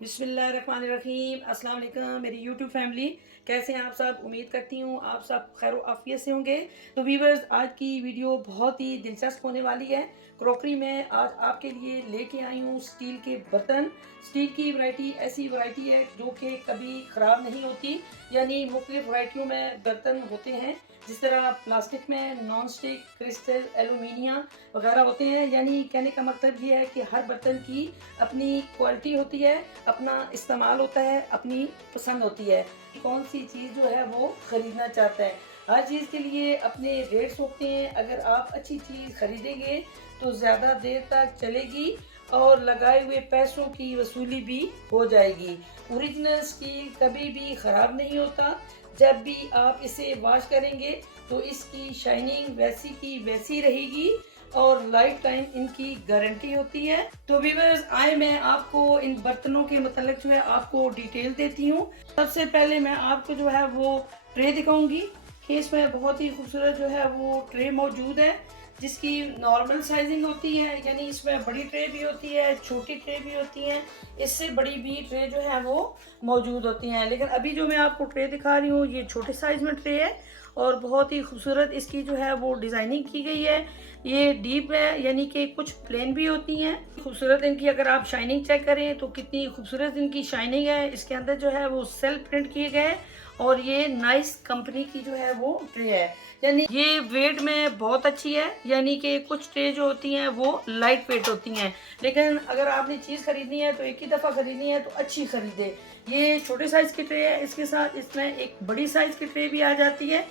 बिस्मिल्लाहिर्रहमानिर्रहीम। अस्सलाम वालेकुम मेरी यूट्यूब फैमिली, कैसे हैं आप सब। उम्मीद करती हूँ आप सब खैर आफियत से होंगे। तो व्यूअर्स, आज की वीडियो बहुत ही दिलचस्प होने वाली है। क्रॉकरी में आज आपके लिए लेके आई हूँ स्टील के बर्तन। स्टील की वैरायटी ऐसी वैरायटी है जो कि कभी ख़राब नहीं होती, यानी मुख्तलिफ वैरायटियों में बर्तन होते हैं। जिस तरह प्लास्टिक में नॉन स्टिक, क्रिस्टल, एलुमिनियम वगैरह होते हैं। यानी कहने का मतलब ये है कि हर बर्तन की अपनी क्वालिटी होती है, अपना इस्तेमाल होता है, अपनी पसंद होती है कौन सी चीज़ जो है वो ख़रीदना चाहता है। हर चीज़ के लिए अपने रेट्स होते हैं। अगर आप अच्छी चीज़ ख़रीदेंगे तो ज़्यादा देर तक चलेगी और लगाए हुए पैसों की वसूली भी हो जाएगी। ओरिजिनल स्टील कभी भी ख़राब नहीं होता। जब भी आप इसे वॉश करेंगे तो इसकी शाइनिंग वैसी की वैसी रहेगी और लाइफ टाइम इनकी गारंटी होती है। तो व्यूअर्स, आए मैं आपको इन बर्तनों के मतलब जो है आपको डिटेल देती हूँ। सबसे पहले मैं आपको जो है वो ट्रे दिखाऊंगी कि इसमें बहुत ही खूबसूरत जो है वो ट्रे मौजूद है, जिसकी नॉर्मल साइजिंग होती है। यानी इसमें बड़ी ट्रे भी होती है, छोटी ट्रे भी होती है, इससे बड़ी भी ट्रे जो है वो मौजूद होती हैं। लेकिन अभी जो मैं आपको ट्रे दिखा रही हूँ ये छोटे साइज में ट्रे है और बहुत ही खूबसूरत इसकी जो है वो डिज़ाइनिंग की गई है। ये डीप है, यानी कि कुछ प्लेन भी होती हैं। खूबसूरत इनकी अगर आप शाइनिंग चेक करें तो कितनी खूबसूरत इनकी शाइनिंग है। इसके अंदर जो है वो सेल्फ प्रिंट किए गए और ये नाइस कंपनी की जो है वो ट्रे है। यानी ये वेट में बहुत अच्छी है। यानी कि कुछ ट्रे जो होती हैं वो लाइट वेट होती हैं, लेकिन अगर आपने चीज़ खरीदनी है तो एक ही दफ़ा खरीदनी है तो अच्छी खरीदे। ये छोटे साइज़ की ट्रे है, इसके साथ इसमें एक बड़ी साइज़ की ट्रे भी आ जाती है।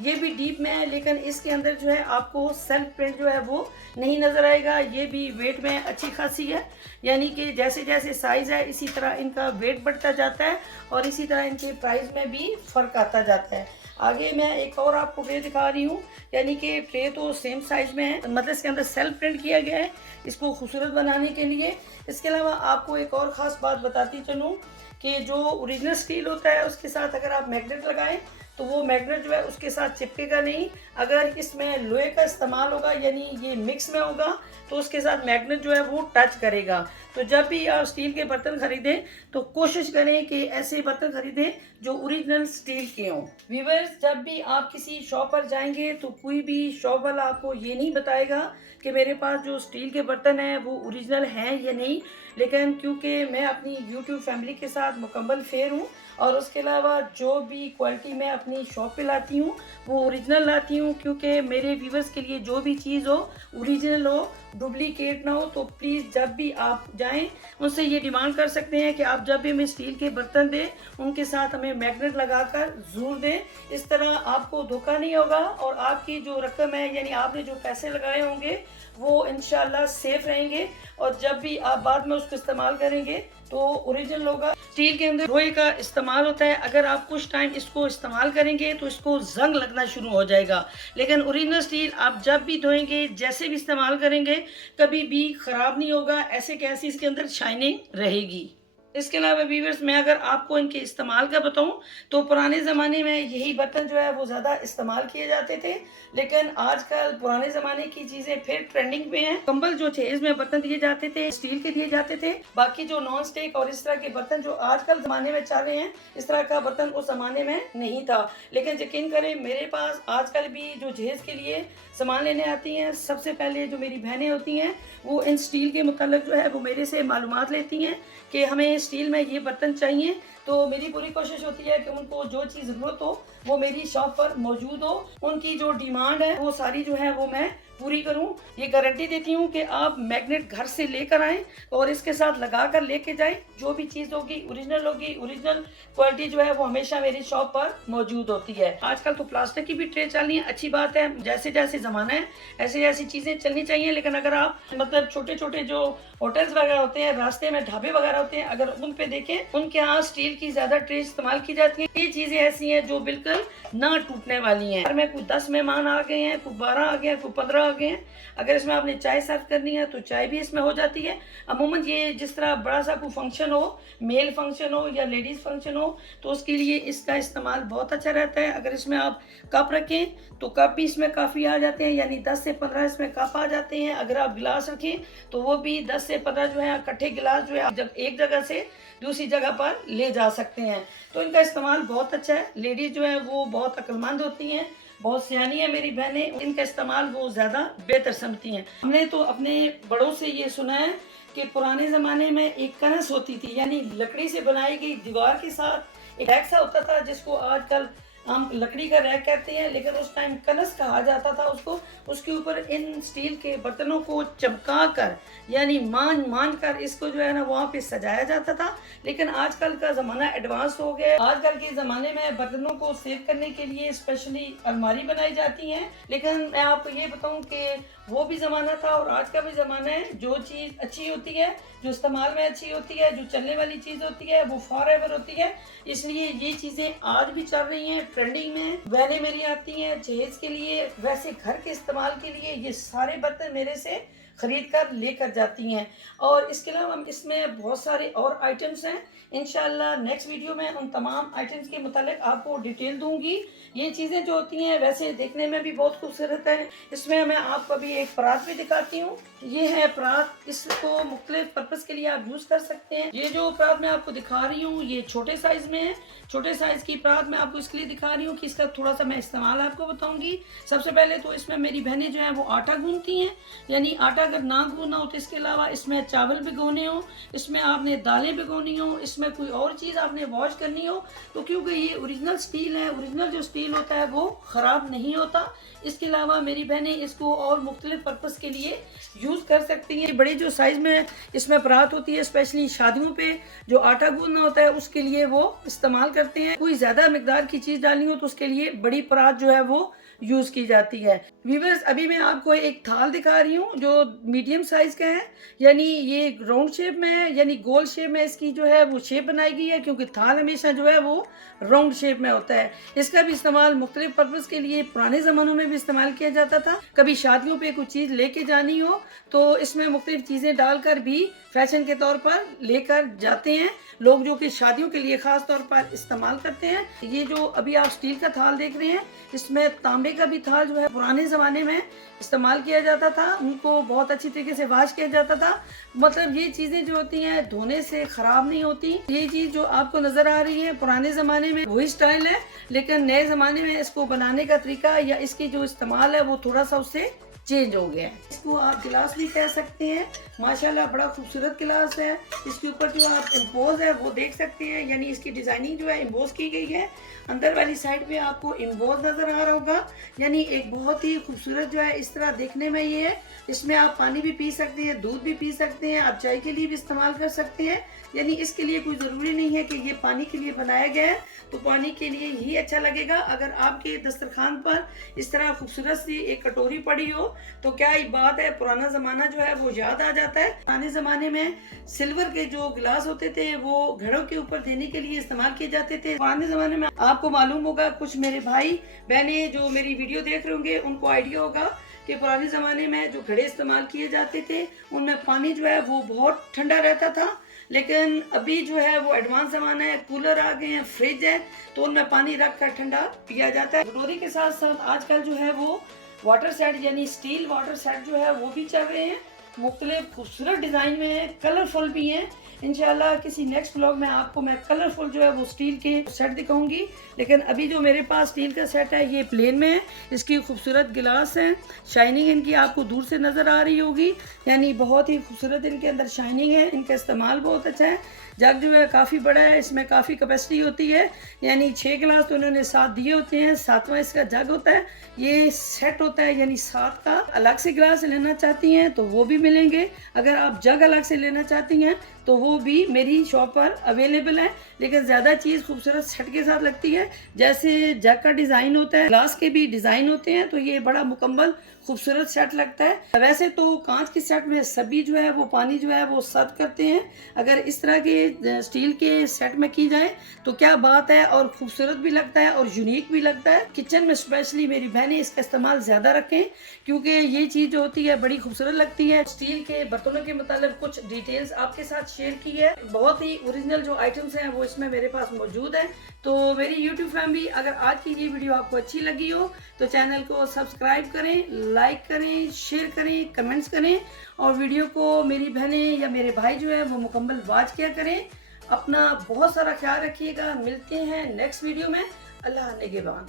ये भी डीप में है, लेकिन इसके अंदर जो है आपको सेल्फ प्रिंट जो है वो नहीं नज़र आएगा। ये भी वेट में अच्छी खासी है। यानी कि जैसे जैसे साइज़ है इसी तरह इनका वेट बढ़ता जाता है और इसी तरह इनके प्राइस में भी फ़र्क आता जाता है। आगे मैं एक और आपको ट्रे दिखा रही हूँ। यानी कि ट्रे तो सेम साइज़ में है, मतलब इसके अंदर सेल्फ प्रिंट किया गया है इसको खूबसूरत बनाने के लिए। इसके अलावा आपको एक और ख़ास बात बताती चलूँ कि जो ओरिजिनल स्टील होता है उसके साथ अगर आप मैग्नेट लगाएं तो वो मैग्नेट जो है उसके साथ चिपकेगा नहीं। अगर इसमें लोहे का इस्तेमाल होगा, यानी ये मिक्स में होगा, तो उसके साथ मैग्नेट जो है वो टच करेगा। तो जब भी आप स्टील के बर्तन खरीदें तो कोशिश करें कि ऐसे बर्तन खरीदें जो ओरिजिनल स्टील के हों। व्यूअर्स, जब भी आप किसी शॉप पर जाएंगे तो कोई भी शॉप वाला आपको ये नहीं बताएगा कि मेरे पास जो स्टील के बर्तन हैं वो ओरिजिनल हैं या नहीं। लेकिन क्योंकि मैं अपनी यूट्यूब फैमिली के साथ मुकम्मल फेयर हूँ और उसके अलावा जो भी क्वालिटी मैं अपनी शॉप पे लाती हूँ वो ओरिजिनल लाती हूँ, क्योंकि मेरे व्यूवर्स के लिए जो भी चीज़ हो ओरिजिनल हो, डुप्लीकेट ना हो। तो प्लीज़ जब भी आप जाएं उनसे ये डिमांड कर सकते हैं कि आप जब भी हमें स्टील के बर्तन दें उनके साथ हमें मैग्नेट लगाकर ज़रूर दें। इस तरह आपको धोखा नहीं होगा और आपकी जो रकम है, यानी आपने जो पैसे लगाए होंगे, वो इंशाल्लाह सेफ रहेंगे और जब भी आप बाद में उसको इस्तेमाल करेंगे तो ओरिजिनल होगा। स्टील के अंदर लोहे का इस्तेमाल होता है। अगर आप कुछ टाइम इसको इस्तेमाल करेंगे तो इसको जंग लगना शुरू हो जाएगा, लेकिन ओरिजिनल स्टील आप जब भी धोएंगे, जैसे भी इस्तेमाल करेंगे, कभी भी ख़राब नहीं होगा। ऐसे कैसे इसके अंदर शाइनिंग रहेगी। इसके अलावा व्यूअर्स, मैं अगर आपको इनके इस्तेमाल का बताऊं तो पुराने ज़माने में यही बर्तन जो है वो ज़्यादा इस्तेमाल किए जाते थे, लेकिन आजकल पुराने ज़माने की चीज़ें फिर ट्रेंडिंग पे हैं। कंबल जो थे इसमें बर्तन दिए जाते थे, स्टील के दिए जाते थे। बाकी जो नॉन स्टिक और इस तरह के बर्तन जो आजकल ज़माने में चल रहे हैं, इस तरह का बर्तन उस ज़माने में नहीं था। लेकिन यकीन करें, मेरे पास आजकल भी जो जहेज़ के लिए सामान लेने आती हैं, सबसे पहले जो मेरी बहनें होती हैं वो इन स्टील के मुतल्लिक़ जो है वो मेरे से मालूमात लेती हैं कि हमें स्टील में ये बर्तन चाहिए। तो मेरी पूरी कोशिश होती है कि उनको जो चीज़ ज़रूरत हो वो मेरी शॉप पर मौजूद हो। उनकी जो डिमांड है वो सारी जो है वो मैं पूरी करूं। ये गारंटी देती हूं कि आप मैग्नेट घर से लेकर आएँ और इसके साथ लगा कर लेके जाएं। जो भी चीज़ होगी ओरिजिनल होगी, ओरिजिनल क्वालिटी जो है वो हमेशा मेरी शॉप पर मौजूद होती है। आजकल तो प्लास्टिक की भी ट्रे चल रही है, अच्छी बात है। जैसे जैसे ज़माना है ऐसे ऐसी चीज़ें चलनी चाहिए। लेकिन अगर आप मतलब छोटे छोटे जो होटल्स वगैरह होते हैं, रास्ते में ढाबे वगैरह होते हैं, अगर उन पे देखें, उनके यहाँ स्टील स्टील की ज़्यादा ट्रे इस्तेमाल की जाती हैं। ये चीज़ें ऐसी हैं जो बिल्कुल ना टूटने वाली हैं। घर में कोई 10 मेहमान आ गए हैं, कोई 12 आ गए हैं, कोई 15 आ गए हैं, अगर इसमें आपने चाय सर्व करनी है तो चाय भी इसमें हो जाती है। अमूमन ये जिस तरह बड़ा सा कोई फंक्शन हो, मेल फंक्शन हो या लेडीज़ फंक्शन हो, तो उसके लिए इसका इस्तेमाल बहुत अच्छा रहता है। अगर इसमें आप कप रखें तो कप भी इसमें काफ़ी आ जाते हैं, यानी 10 से 15 इसमें कप आ जाते हैं। अगर आप गिलास रखें तो वो भी 10 से 15 जो है इकट्ठे गिलास जो है आप एक जगह से दूसरी जगह पर ले जा सकते हैं। तो इनका इस्तेमाल बहुत अच्छा है। लेडीज़ जो है वो बहुत अक्लमंद होती हैं, बहुत सियानी है मेरी बहनें, इनका इस्तेमाल वो ज़्यादा बेहतर समझती हैं। हमने तो अपने बड़ों से ये सुना है कि पुराने ज़माने में एक कनस होती थी, यानी लकड़ी से बनाई गई दीवार के साथ एक रैक सा होता था, जिसको आजकल हम लकड़ी का रैक कहते हैं, लेकिन उस टाइम कलश कहा जाता था उसको। उसके ऊपर इन स्टील के बर्तनों को चमका कर, यानी मान कर इसको जो है ना वहाँ पे सजाया जाता था। लेकिन आजकल का ज़माना एडवांस हो गया। आजकल के ज़माने में बर्तनों को सेव करने के लिए स्पेशली अलमारी बनाई जाती हैं। लेकिन मैं आपको ये बताऊँ कि वो भी ज़माना था और आज का भी ज़माना है। जो चीज़ अच्छी होती है, जो इस्तेमाल में अच्छी होती है, जो चलने वाली चीज़ होती है, वो फॉरएवर होती है। इसलिए ये चीज़ें आज भी चल रही हैं, ट्रेंडिंग में। बहनें मेरी आती हैं जहेज के लिए, वैसे घर के इस्तेमाल के लिए ये सारे बर्तन मेरे से खरीद कर लेकर जाती हैं। और इसके अलावा इसमें बहुत सारे और आइटम्स हैं। इंशाल्लाह नेक्स्ट वीडियो में उन तमाम आइटम्स के मुतालिक आपको डिटेल दूंगी। ये चीज़ें जो होती हैं वैसे देखने में भी बहुत खूबसूरत है। इसमें मैं आपको अभी एक परात भी दिखाती हूँ। ये है परात, इसको मुख्तलिफ पर्पज़ के लिए आप यूज़ कर सकते हैं। ये जो परात मैं आपको दिखा रही हूँ ये छोटे साइज़ में है। छोटे साइज़ की परात मैं आपको इसलिए दिखा रही हूँ कि इसका थोड़ा सा मैं इस्तेमाल आपको बताऊँगी। सबसे पहले तो इसमें मेरी बहनें जो हैं वो आटा गूंथती हैं, यानी आटा अगर ना गूंथना हो तो इसके अलावा इसमें चावल भिगोने हो, इसमें आपने दालें भिगोनी हो, इसमें कोई और चीज़ आपने वॉश करनी हो, तो क्योंकि ये ओरिजिनल स्टील है, ओरिजिनल जो स्टील होता है वो ख़राब नहीं होता। इसके अलावा मेरी बहनें इसको और मुख्तलिफ पर्पज़ के लिए यूज़ कर सकती हैं। बड़ी जो साइज़ में इसमें परात होती है, स्पेशली शादियों पे जो आटा गूंदना होता है उसके लिए वो इस्तेमाल करते हैं। कोई ज़्यादा मिकदार की चीज़ डालनी हो तो उसके लिए बड़ी परात जो है वो यूज़ की जाती है। व्यूअर्स, अभी मैं आपको एक थाल दिखा रही हूँ जो मीडियम साइज़ का है, यानी ये राउंड शेप में है, यानी गोल शेप में इसकी जो है वो शेप बनाई गई है, क्योंकि थाल हमेशा जो है वो राउंड शेप में होता है। इसका भी इस्तेमाल मुख्तलिफ पर्पज़ के लिए पुराने ज़मानों में भी इस्तेमाल किया जाता था। कभी शादियों पे कुछ चीज़ लेके जानी हो तो इसमें मुख्तलिफ चीज़ें डालकर भी फैशन के तौर पर लेकर जाते हैं लोग, जो कि शादियों के लिए ख़ास तौर पर इस्तेमाल करते हैं। ये जो अभी आप स्टील का थाल देख रहे हैं, इसमें तांबे का भी थाल जो है पुराने ज़माने में इस्तेमाल किया जाता था। उनको बहुत अच्छी तरीके से वॉश किया जाता था। मतलब ये चीज़ें जो होती हैं धोने से ख़राब नहीं होती। ये चीज़ जो आपको नज़र आ रही है पुराने ज़माने में वही स्टाइल है, लेकिन नए ज़माने में इसको बनाने का तरीका या इसकी जो इस्तेमाल है वो थोड़ा सा उससे चेंज हो गया है। इसको आप गिलास भी कह सकते हैं। माशाल्लाह बड़ा खूबसूरत गिलास है। इसके ऊपर जो आप इम्पोज है वो देख सकते हैं, यानी इसकी डिज़ाइनिंग जो है इम्पोज की गई है। अंदर वाली साइड पे आपको इम्पोज नज़र आ रहा होगा, यानी एक बहुत ही खूबसूरत जो है इस तरह देखने में ये है। इसमें आप पानी भी पी सकते हैं, दूध भी पी सकते हैं, आप चाय के लिए भी इस्तेमाल कर सकते हैं। यानी इसके लिए कोई ज़रूरी नहीं है कि ये पानी के लिए बनाया गया है तो पानी के लिए ही अच्छा लगेगा। अगर आपके दस्तरखान पर इस तरह खूबसूरत सी एक कटोरी पड़ी हो तो क्या ही बात है, पुराना ज़माना जो है वो याद आ जाता है। पुराने ज़माने में सिल्वर के जो गिलास होते थे वो घड़ों के ऊपर देने के लिए इस्तेमाल किए जाते थे। पुराने ज़माने में आपको मालूम होगा, कुछ मेरे भाई बहनें जो मेरी वीडियो देख रहे होंगे उनको आइडिया होगा कि पुराने ज़माने में जो घड़े इस्तेमाल किए जाते थे उनमें पानी जो है वो बहुत ठंडा रहता था। लेकिन अभी जो है वो एडवांस ज़माना है, कूलर आ गए हैं, फ्रिज है, तो उनमें पानी रख कर ठंडा पिया जाता है। कटोरी के साथ साथ आजकल जो है वो वाटर सेट यानी स्टील वाटर सेट जो है वो भी चल रहे हैं। मुख्तलिफ खूबसूरत डिज़ाइन में है, कलरफुल भी हैं। इंशाल्लाह किसी नेक्स्ट ब्लॉग में आपको मैं कलरफुल जो है वो स्टील के सेट दिखाऊंगी। लेकिन अभी जो मेरे पास स्टील का सेट है ये प्लेन में है। इसकी खूबसूरत गिलास है, शाइनिंग इनकी आपको दूर से नज़र आ रही होगी, यानी बहुत ही खूबसूरत इनके अंदर शाइनिंग है। इनका इस्तेमाल बहुत अच्छा है। जग जो है काफ़ी बड़ा है, इसमें काफ़ी कैपेसिटी होती है, यानी 6 गिलास तो उन्होंने 7 दिए होते हैं, 7वां इसका जग होता है। ये सेट होता है यानी 7 का। अलग से गिलास लेना चाहती हैं तो वो भी मिलेंगे। अगर आप जग अलग से लेना चाहती हैं तो वो भी मेरी शॉप पर अवेलेबल है, लेकिन ज़्यादा चीज़ खूबसूरत सेट के साथ लगती है। जैसे जग का डिज़ाइन होता है, ग्लास के भी डिज़ाइन होते हैं, तो ये बड़ा मुकम्मल खूबसूरत सेट लगता है। वैसे तो कांच के सेट में सभी जो है वो पानी जो है वो सर्व करते हैं, अगर इस तरह के स्टील के सेट में की जाए तो क्या बात है, और खूबसूरत भी लगता है और यूनिक भी लगता है। किचन में स्पेशली मेरी बहनें इसका इस्तेमाल ज़्यादा रखें, क्योंकि ये चीज़ जो होती है बड़ी खूबसूरत लगती है। स्टील के बर्तनों के मतलब कुछ डिटेल्स आपके साथ शेयर की है। बहुत ही ओरिजिनल जो आइटम्स हैं वो इसमें मेरे पास मौजूद है। तो मेरी यूट्यूब फैमिली, अगर आज की ये वीडियो आपको अच्छी लगी हो तो चैनल को सब्सक्राइब करें, लाइक करें, शेयर करें, कमेंट्स करें, और वीडियो को मेरी बहनें या मेरे भाई जो है वो मुकम्मल वॉच किया करें। अपना बहुत सारा ख्याल रखिएगा। मिलते हैं नेक्स्ट वीडियो में। अल्लाह निगहबान।